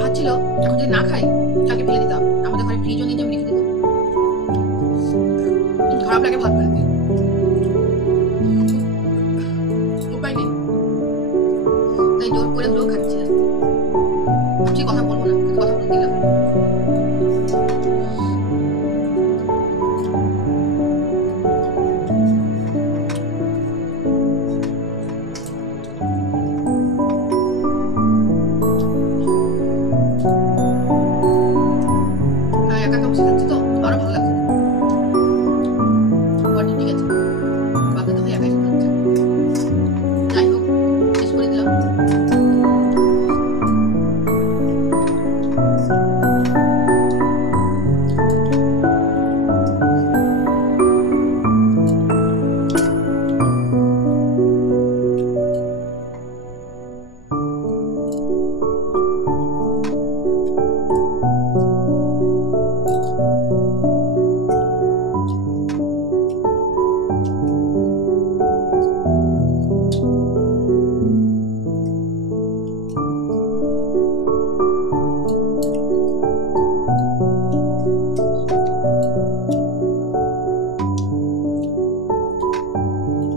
ভাত ছিল, এখন যদি না খাই কালকে ফেলে দিতাম। আমাদের ঘরে ফ্রিজও নেই যে আমি রেখে দেবো, খারাপ লাগে ভাত ফেলতে, উপায় নেই, তাই জোর করে হলেও খাচ্ছিলাম। ভাবছি কথা বলবো না, কিন্তু কথা বলতে দিলাম। একা একা বসে খাচ্ছি তো আরো ভালো লাগছে না। বডি ঠিক আছে, বাকি তো একাই খেতে হচ্ছে। যাই হোক, শেষ করে দিলাম।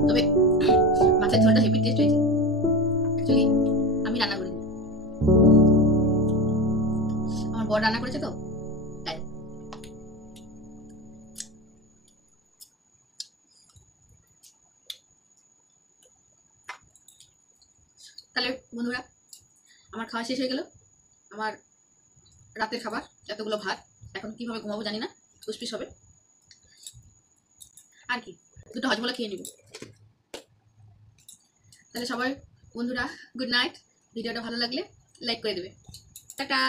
তবে মাছের ঝোলটা হেভি টেস্ট হয়েছে। অ্যাকচুয়ালি আমি রান্না করিনি, আমার বর রান্না করেছে তো তাই। তাহলে বন্ধুরা, আমার খাওয়া শেষ হয়ে গেল। আমার রাতের খাবার এতগুলো ভাত, এখন কিভাবে ঘুমাবো জানি না, ফুসফিস হবে। আর কি, দুটো হজমলা খেয়ে নিব। তাহলে সবাই বন্ধুরা গুড নাইট। ভিডিওটা ভালো লাগলে লাইক করে দেবে। টাটা।